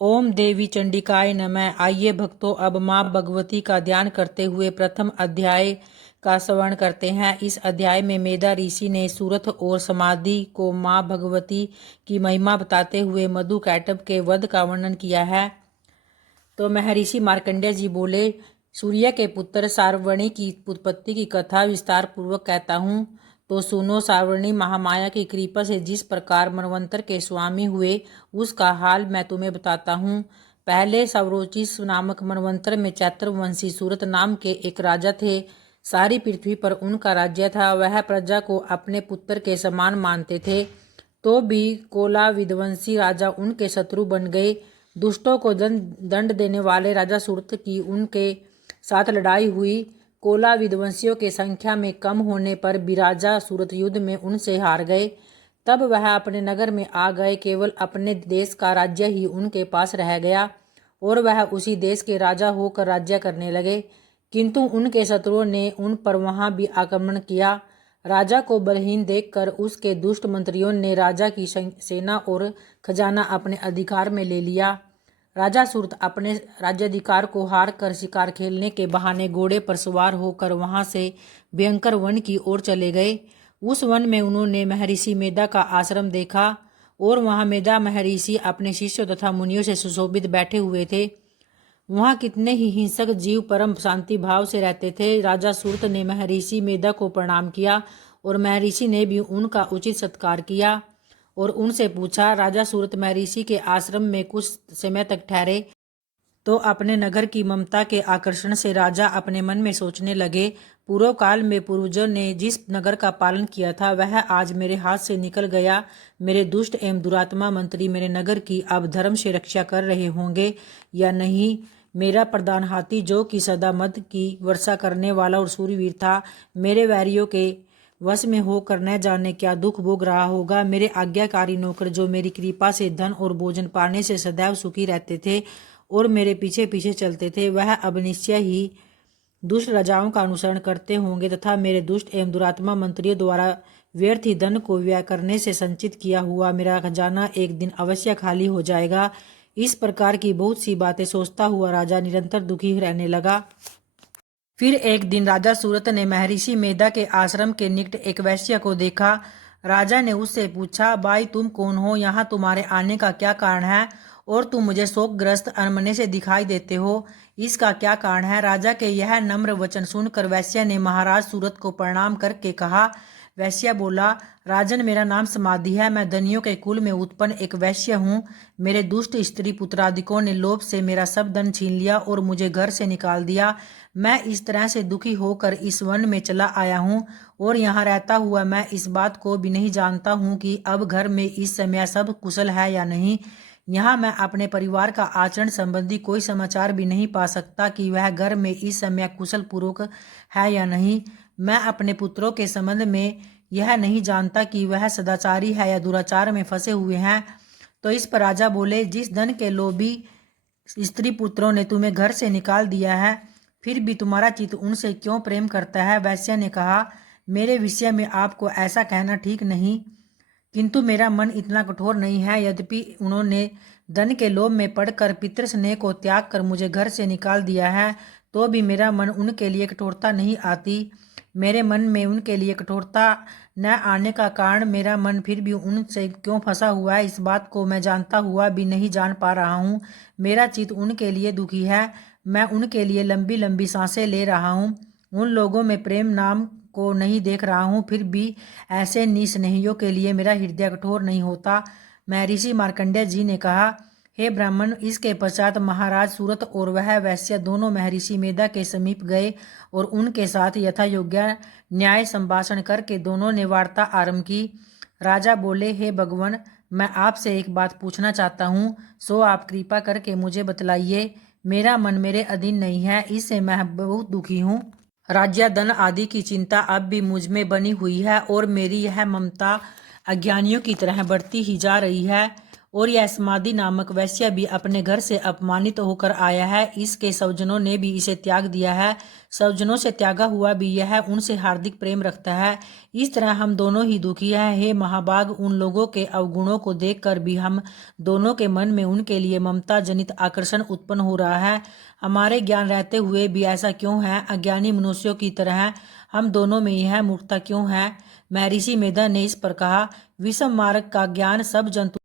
ओम देवी चंडिकाय नमः। आइए भक्तों, अब माँ भगवती का ध्यान करते हुए प्रथम अध्याय का श्रवण करते हैं। इस अध्याय में मेधा ऋषि ने सूरत और समाधि को माँ भगवती की महिमा बताते हुए मधु कैटभ के वध का वर्णन किया है। तो महर्षि मार्कंडेय जी बोले, सूर्य के पुत्र सार्वणी की उत्पत्ति की कथा विस्तार पूर्वक कहता हूँ तो सुनो। सार्वणी महामाया की कृपा से जिस प्रकार मनवंतर के स्वामी हुए उसका हाल मैं तुम्हें बताता हूँ। पहले सवरोचिस नामक मनवंतर में चैत्रवंशी सूरत नाम के एक राजा थे। सारी पृथ्वी पर उनका राज्य था। वह प्रजा को अपने पुत्र के समान मानते थे, तो भी कोला विध्वंसी राजा उनके शत्रु बन गए। दुष्टों को दंड देने वाले राजा सूरत की उनके साथ लड़ाई हुई। कोला विध्वंसियों के संख्या में कम होने पर भी राजा सूरत युद्ध में उनसे हार गए। तब वह अपने नगर में आ गए। केवल अपने देश का राज्य ही उनके पास रह गया और वह उसी देश के राजा होकर राज्य करने लगे। किंतु उनके शत्रुओं ने उन पर वहां भी आक्रमण किया। राजा को बलहीन देखकर उसके दुष्ट मंत्रियों ने राजा की सेना और खजाना अपने अधिकार में ले लिया। राजा सूरत अपने राज्याधिकार को हार कर शिकार खेलने के बहाने घोड़े पर सवार होकर वहां से भयंकर वन की ओर चले गए। उस वन में उन्होंने महर्षि मेधा का आश्रम देखा और वहां मेधा महर्षि अपने शिष्यों तथा मुनियों से सुशोभित बैठे हुए थे। वहां कितने ही हिंसक जीव परम शांति भाव से रहते थे। राजा सूरत ने महर्षि मेधा को प्रणाम किया और महर्षि ने भी उनका उचित सत्कार किया और उनसे पूछा। राजा सूरत महर्षि के आश्रम में कुछ समय तक ठहरे तो अपने नगर की ममता के आकर्षण से राजा अपने मन में सोचने लगे, पूर्व काल में पूर्वजों ने जिस नगर का पालन किया था वह आज मेरे हाथ से निकल गया। मेरे दुष्ट एवं दुरात्मा मंत्री मेरे नगर की अब धर्म से रक्षा कर रहे होंगे या नहीं। मेरा प्रधान हाथी, जो कि सदा मद की वर्षा करने वाला और सूरवीर था, मेरे वैरियों के वश में होकर न जाने क्या दुख भोग रहा होगा। मेरे आज्ञाकारी नौकर, जो मेरी कृपा से धन और भोजन पाने से सदैव सुखी रहते थे और मेरे पीछे पीछे चलते थे, वह अब निश्चय ही दुष्ट राजाओं का अनुसरण करते होंगे तथा मेरे दुष्ट एवं दुरात्मा मंत्रियों द्वारा व्यर्थ ही धन को व्यय करने से संचित किया हुआ मेरा खजाना एक दिन अवश्य खाली हो जाएगा। इस प्रकार की बहुत सी बातें सोचता हुआ राजा निरंतर दुखी रहने लगा। फिर एक दिन राजा सूरत ने महर्षि मेधा के आश्रम के निकट एक वैश्य को देखा। राजा ने उससे पूछा, भाई तुम कौन हो? यहाँ तुम्हारे आने का क्या कारण है और तुम मुझे शोकग्रस्त अनमने से दिखाई देते हो, इसका क्या कारण है? राजा के यह नम्र वचन सुनकर वैश्य ने महाराज सूरत को प्रणाम करके कहा। वैश्य बोला, राजन, मेरा नाम समाधि है। मैं धनियों के कुल में उत्पन्न एक वैश्य हूँ। मेरे दुष्ट स्त्री पुत्रादिकों ने लोभ से मेरा सब धन छीन लिया और मुझे घर से निकाल दिया। मैं इस तरह से दुखी होकर इस वन में चला आया हूँ और यहाँ रहता हुआ मैं इस बात को भी नहीं जानता हूँ कि अब घर में इस समय सब कुशल है या नहीं। यहाँ मैं अपने परिवार का आचरण संबंधी कोई समाचार भी नहीं पा सकता कि वह घर में इस समय कुशल पूर्वक है या नहीं। मैं अपने पुत्रों के संबंध में यह नहीं जानता कि वह सदाचारी है या दुराचार में फंसे हुए हैं। तो इस पर राजा बोले, जिस धन के लोभी स्त्री पुत्रों ने तुम्हें घर से निकाल दिया है, फिर भी तुम्हारा चित्त उनसे क्यों प्रेम करता है? वैश्य ने कहा, मेरे विषय में आपको ऐसा कहना ठीक नहीं, किंतु मेरा मन इतना कठोर नहीं है। यद्यपि उन्होंने धन के लोभ में पड़कर पितृस्नेह को त्याग कर मुझे घर से निकाल दिया है, तो भी मेरा मन उनके लिए कठोरता नहीं आती। मेरे मन में उनके लिए कठोरता न आने का कारण मेरा मन फिर भी उनसे क्यों फंसा हुआ है, इस बात को मैं जानता हुआ भी नहीं जान पा रहा हूँ। मेरा चित्त उनके लिए दुखी है। मैं उनके लिए लंबी लंबी सांसें ले रहा हूँ। उन लोगों में प्रेम नाम को नहीं देख रहा हूँ, फिर भी ऐसे निस्नेहियों के लिए मेरा हृदय कठोर नहीं होता। महर्षि मार्कंडेय जी ने कहा, हे ब्राह्मण। इसके पश्चात महाराज सूरत और वह वैश्य दोनों महर्षि मेधा के समीप गए और उनके साथ यथा योग्य न्याय संभाषण करके दोनों ने वार्ता आरंभ की। राजा बोले, हे भगवान, मैं आपसे एक बात पूछना चाहता हूँ, सो आप कृपा करके मुझे बतलाइए। मेरा मन मेरे अधीन नहीं है, इससे मैं बहुत दुखी हूँ। राज्य धन आदि की चिंता अब भी मुझ में बनी हुई है और मेरी यह ममता अज्ञानियों की तरह बढ़ती ही जा रही है और यह समाधि नामक वैश्य भी अपने घर से अपमानित होकर आया है। इसके स्वजनों ने भी इसे त्याग दिया है। स्वजनों से त्यागा हुआ भी यह उनसे हार्दिक प्रेम रखता है। इस तरह हम दोनों ही दुखी हैं। हे महाभाग, उन लोगों के अवगुणों को देखकर भी हम दोनों के मन में उनके लिए ममता जनित आकर्षण उत्पन्न हो रहा है। हमारे ज्ञान रहते हुए भी ऐसा क्यों है? अज्ञानी मनुष्यों की तरह हम दोनों में यह मूर्खता क्यों है? महर्षि मेधा ने इस पर कहा, विषम मार्ग का ज्ञान सब जंतु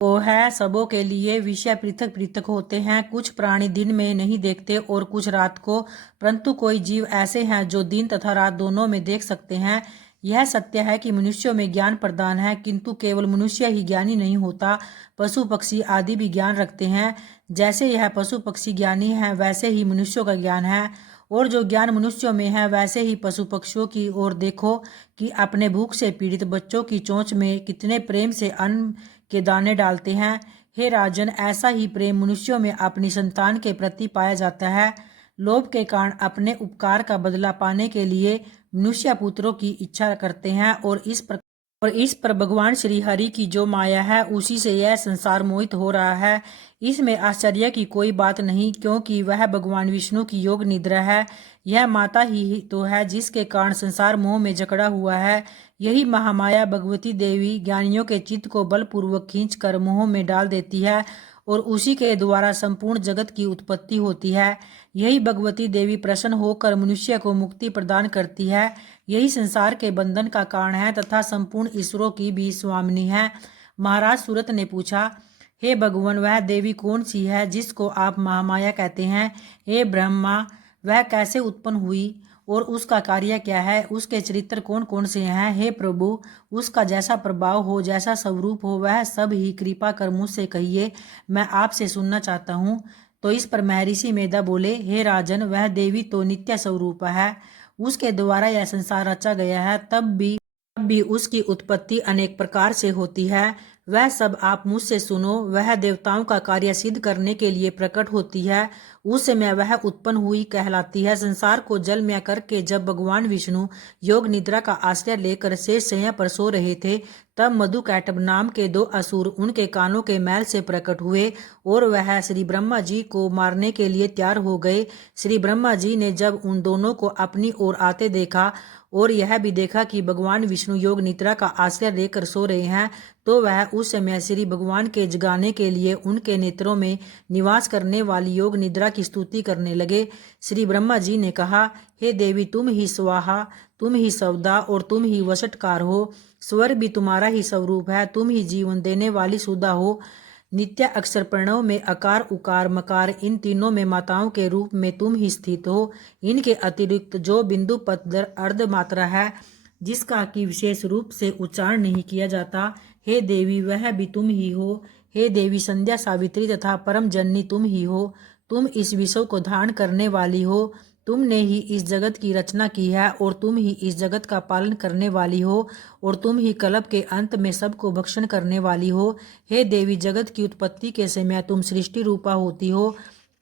को है। सबों के लिए विषय पृथक पृथक होते हैं। कुछ प्राणी दिन में नहीं देखते और कुछ रात को, परंतु कोई जीव ऐसे हैं जो दिन तथा रात दोनों में देख सकते हैं। यह सत्य है कि मनुष्यों में ज्ञान प्रदान है, किंतु केवल मनुष्य ही ज्ञानी नहीं होता। पशु पक्षी आदि भी ज्ञान रखते हैं। जैसे यह पशु पक्षी ज्ञानी है, वैसे ही मनुष्यों का ज्ञान है। और जो ज्ञान मनुष्यों में है, वैसे ही पशु पक्षियों की ओर देखो कि अपने भूख से पीड़ित बच्चों की चोंच में कितने प्रेम से अन्न के दाने डालते हैं। हे राजन, ऐसा ही प्रेम मनुष्यों में अपनी संतान के प्रति पाया जाता है। लोभ के कारण अपने उपकार का बदला पाने के लिए मनुष्य पुत्रों की इच्छा करते हैं और इस पर भगवान श्री हरि की जो माया है, उसी से यह संसार मोहित हो रहा है। इसमें आश्चर्य की कोई बात नहीं, क्योंकि वह भगवान विष्णु की योग निद्रा है। यह माता ही तो है जिसके कारण संसार मोह में जकड़ा हुआ है। यही महामाया भगवती देवी ज्ञानियों के चित्त को बलपूर्वक खींच कर मोह में डाल देती है और उसी के द्वारा संपूर्ण जगत की उत्पत्ति होती है। यही भगवती देवी प्रसन्न होकर मनुष्य को मुक्ति प्रदान करती है। यही संसार के बंधन का कारण है तथा संपूर्ण ईश्वरों की भी स्वामिनी है। महाराज सूरत ने पूछा, हे भगवान, वह देवी कौन सी है जिसको आप महामाया कहते हैं? हे ब्रह्मा, वह कैसे उत्पन्न हुई और उसका कार्य क्या है? उसके चरित्र कौन कौन से हैं? हे प्रभु, उसका जैसा प्रभाव हो, जैसा स्वरूप हो, वह सब ही कृपा कर मुझसे कहिए, मैं आपसे सुनना चाहता हूँ। तो इस पर महर्षि मेधा बोले, हे राजन, वह देवी तो नित्य स्वरूप है। उसके द्वारा यह संसार रचा गया है। तब भी उसकी उत्पत्ति अनेक प्रकार से होती है। वह सब आप मुझसे सुनो। वह देवताओं का कार्य सिद्ध करने के लिए प्रकट होती है। उस समय वह उत्पन्न हुई कहलाती है। संसार को जलमय करके जब भगवान विष्णु योग निद्रा का आश्रय लेकर शेष शैया पर सो रहे थे, तब मधुकैटभ नाम के दो असुर उनके कानों के मैल से प्रकट हुए और वह श्री ब्रह्मा जी को मारने के लिए तैयार हो गए। श्री ब्रह्मा जी ने जब उन दोनों को अपनी ओर आते देखा और यह भी देखा कि भगवान विष्णु योग निद्रा का आश्रय लेकर सो रहे हैं, तो वह उस समय श्री भगवान के जगाने के लिए उनके नेत्रों में निवास करने वाली योग निद्रा की स्तुति करने लगे। श्री ब्रह्मा जी ने कहा, हे देवी, तुम ही स्वाहा, तुम ही सवदा और तुम ही वशटकार हो। स्वर भी तुम्हारा ही स्वरूप है। तुम ही जीवन देने वाली सुधा हो। नित्य अक्षर प्रणव में अकार उकार मकार, इन तीनों में माताओं के रूप में तुम ही स्थित हो। इनके अतिरिक्त जो बिंदु पद अर्ध मात्रा है, जिसका कि विशेष रूप से उच्चारण नहीं किया जाता, हे देवी, वह भी तुम ही हो। हे देवी, संध्या सावित्री तथा परम जननी तुम ही हो। तुम इस विश्व को धारण करने वाली हो। तुमने ही इस जगत की रचना की है और तुम ही इस जगत का पालन करने वाली हो और तुम ही कल्प के अंत में सबको भक्षण करने वाली हो। हे देवी, जगत की उत्पत्ति के समय तुम सृष्टि रूपा होती हो,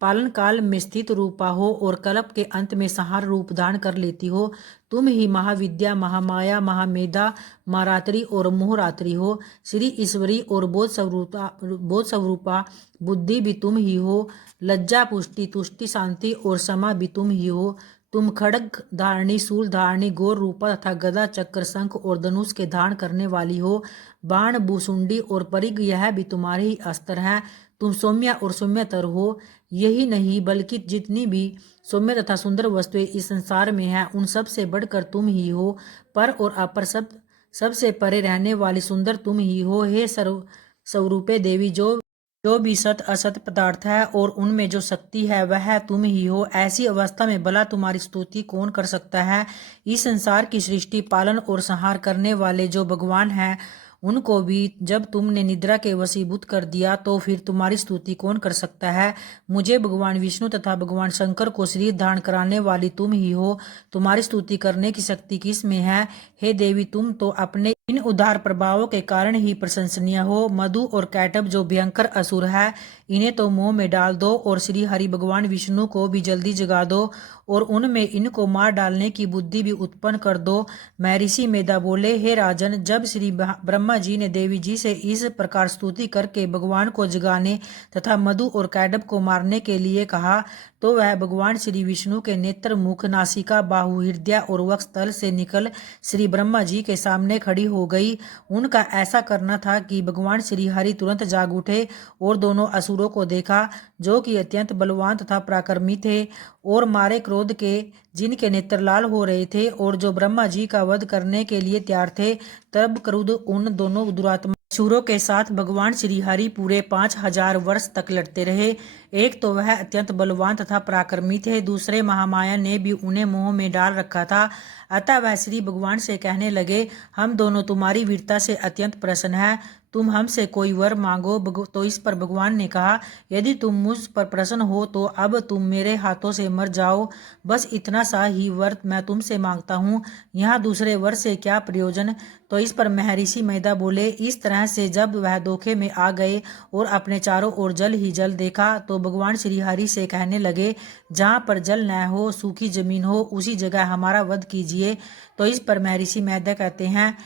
पालन काल में स्थित रूपा हो और कल्प के अंत में संहार रूप धारण कर लेती हो। तुम ही महाविद्या, महामाया, महामेधा, महारात्रि और मोहरात्रि हो। श्री ईश्वरी और बोध स्वरूपा बुद्धि भी तुम ही हो। लज्जा, पुष्टि, तुष्टि, शांति और समा भी तुम ही हो। तुम खड्ग धारणी, शूल धारणी, गौर रूपा तथा गदा, चक्र, शंख और धनुष के धारण करने वाली हो। बाण, भूसुंडी और परिग, यह भी तुम्हारे ही अस्त्र हैं। तुम सौम्य और सौम्यतर हो। यही नहीं बल्कि जितनी भी सौम्य तथा सुंदर वस्तुएं इस संसार में है, उन सब से बढ़कर तुम ही हो। पर और अपर सबसे परे रहने वाली सुंदर तुम ही हो। हे स्वरूपे देवी, जो भी सत असत पदार्थ है और उनमें जो शक्ति है, वह तुम ही हो। ऐसी अवस्था में भला तुम्हारी स्तुति कौन कर सकता है? इस संसार की सृष्टि, पालन और संहार करने वाले जो भगवान हैं, उनको भी जब तुमने निद्रा के वशीभूत कर दिया, तो फिर तुम्हारी स्तुति कौन कर सकता है? मुझे भगवान विष्णु तथा भगवान शंकर को शरीर धारण कराने वाली तुम ही हो। तुम्हारी स्तुति करने की शक्ति किस में है? हे देवी, तुम तो अपने इन उदार प्रभावों के कारण ही प्रशंसनीय हो। मधु और कैटभ जो भयंकर असुर है, इन्हें तो मोह में डाल दो और श्री हरि भगवान विष्णु को भी जल्दी जगा दो और उनमें इनको मार डालने की बुद्धि भी उत्पन्न कर दो। महर्षि मेधा बोले, हे राजन, जब श्री ब्रह्मा ब्रह्मा जी ने देवी जी से इस प्रकार स्तुति करके भगवान को जगाने तथा मधु और कैडब को मारने के लिए कहा तो वह भगवान श्री विष्णु के नेत्र, मुख, नासिका, बाहु, हृदय और वक्षस्थल से निकल श्री ब्रह्मा जी के सामने खड़ी हो गई। उनका ऐसा करना था कि भगवान श्री हरि तुरंत जाग उठे और दोनों असुरों को देखा जो कि अत्यंत बलवान तथा पराक्रमी थे और मारे क्रोध के जिनके नेत्र लाल हो रहे थे और जो ब्रह्मा जी का वध करने के लिए तैयार थे। तब क्रुद्ध उन दोनों दुरात्मा असुरों के साथ भगवान श्री हरि पूरे 5000 वर्ष तक लड़ते रहे। एक तो वह अत्यंत बलवान तथा पराक्रमी थे, दूसरे महामाया ने भी उन्हें मोह में डाल रखा था। अतः वह श्री भगवान से कहने लगे, हम दोनों तुम्हारी वीरता से अत्यंत प्रसन्न हैं, तुम हमसे कोई वर मांगो। तो इस पर भगवान ने कहा, यदि तुम मुझ पर प्रसन्न हो तो अब तुम मेरे हाथों से मर जाओ, बस इतना सा ही वर मैं तुमसे मांगता हूँ, यहाँ दूसरे वर से क्या प्रयोजन। तो इस पर महर्षि मैदा बोले, इस तरह से जब वह धोखे में आ गए और अपने चारों ओर जल ही जल देखा तो भगवान श्री हरि से कहने लगे, जहाँ पर जल न हो, सूखी जमीन हो, उसी जगह हमारा वध कीजिए। तो इस पर महर्षि मैदा कहते हैं,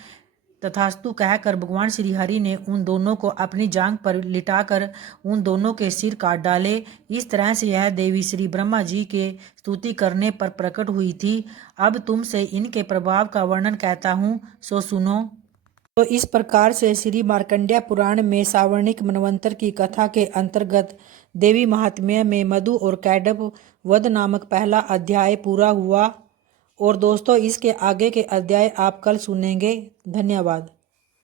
तथास्तु कहकर भगवान श्री हरि ने उन दोनों को अपनी जांघ पर लिटाकर उन दोनों के सिर काट डाले। इस तरह से यह देवी श्री ब्रह्मा जी के स्तुति करने पर प्रकट हुई थी। अब तुमसे इनके प्रभाव का वर्णन कहता हूँ, सो सुनो। तो इस प्रकार से श्री मार्कंडेय पुराण में सावर्णिक मनवंतर की कथा के अंतर्गत देवी महात्म्य में मधु और कैडब वध नामक पहला अध्याय पूरा हुआ। और दोस्तों, इसके आगे के अध्याय आप कल सुनेंगे। धन्यवाद।